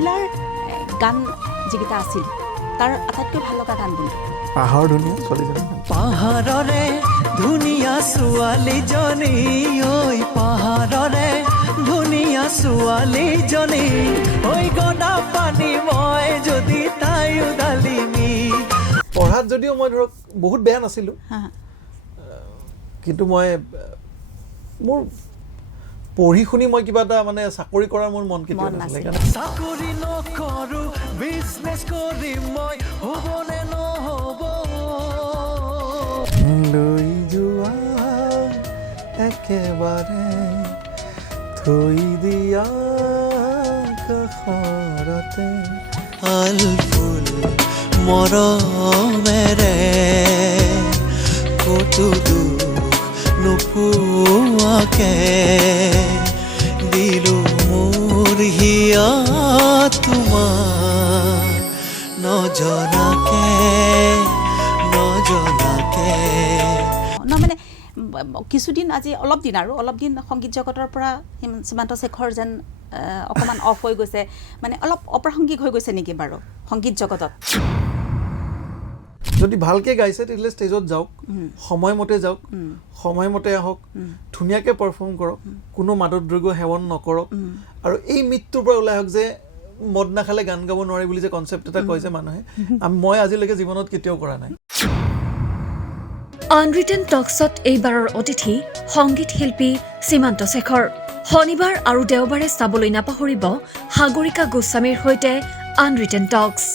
পখিলাৰ গান যিকেইটা আছিল তাৰ আটাইতকৈ ভাল লগা গান কোনটো? পাহাৰৰ ধুনীয়া ছোৱালীজনী। পাহাৰৰে ধুনীয়া ছোৱালীজনী ঐ পাহাৰৰে ধুনীয়া ছোৱালীজনী ঐ গনা পানী মই যদি তাই উদালিনী। পঢ়াত যদিও মই ধৰক বহুত বেয়া নাছিলোঁ, কিন্তু মই মোৰ পঢ়ি শুনি মই কিবা এটা মানে চাকৰি কৰাৰ মোৰ মন কেতিয়াও নাছিলে। চাকৰি নকৰো বিজনেছ কৰিম মই হ'বনে নহ'ব লৈ যোৱা একেবাৰে থৈ দিয়া কাষৰতে আল ফুল মৰমেৰে কতো দুখ নোপোৱাকে দিলো মোৰ হিয়া তোমাৰ নজনাকে মানে কিছুদিন আজি অলপ দিন সংগীত জগতৰ পৰা সীমান্ত শেখৰ যেন অকণমান অফ হৈ গৈছে, মানে অলপ অপ্ৰাসংগিক হৈ গৈছে নেকি বাৰু সংগীত জগতত? যদি ভালকৈ গাইছে তেতিয়াহ'লে ষ্টেজত যাওক, সময়মতে যাওক, সময়মতে আহক, ধুনীয়াকৈ পাৰফৰ্ম কৰক, কোনো মাদক দ্ৰব্য সেৱন নকৰক, আৰু এই মিথটোৰ পৰা ওলাই আহক যে মদ নাখালে গান গাব নোৱাৰি বুলি যে কনচেপ্ট এটা কয় যে মানুহে, মই আজিলৈকে জীৱনত কেতিয়াও কৰা নাই। আনৰিটেন টক্সত এইবাৰৰ অতিথি সংগীত শিল্পী সীমান্ত শেখৰ। শনিবাৰ আৰু দেওবাৰে চাবলৈ নাপাহৰিব সাগৰিকা গোস্বামীৰ সৈতে আনৰিটেন টক্স।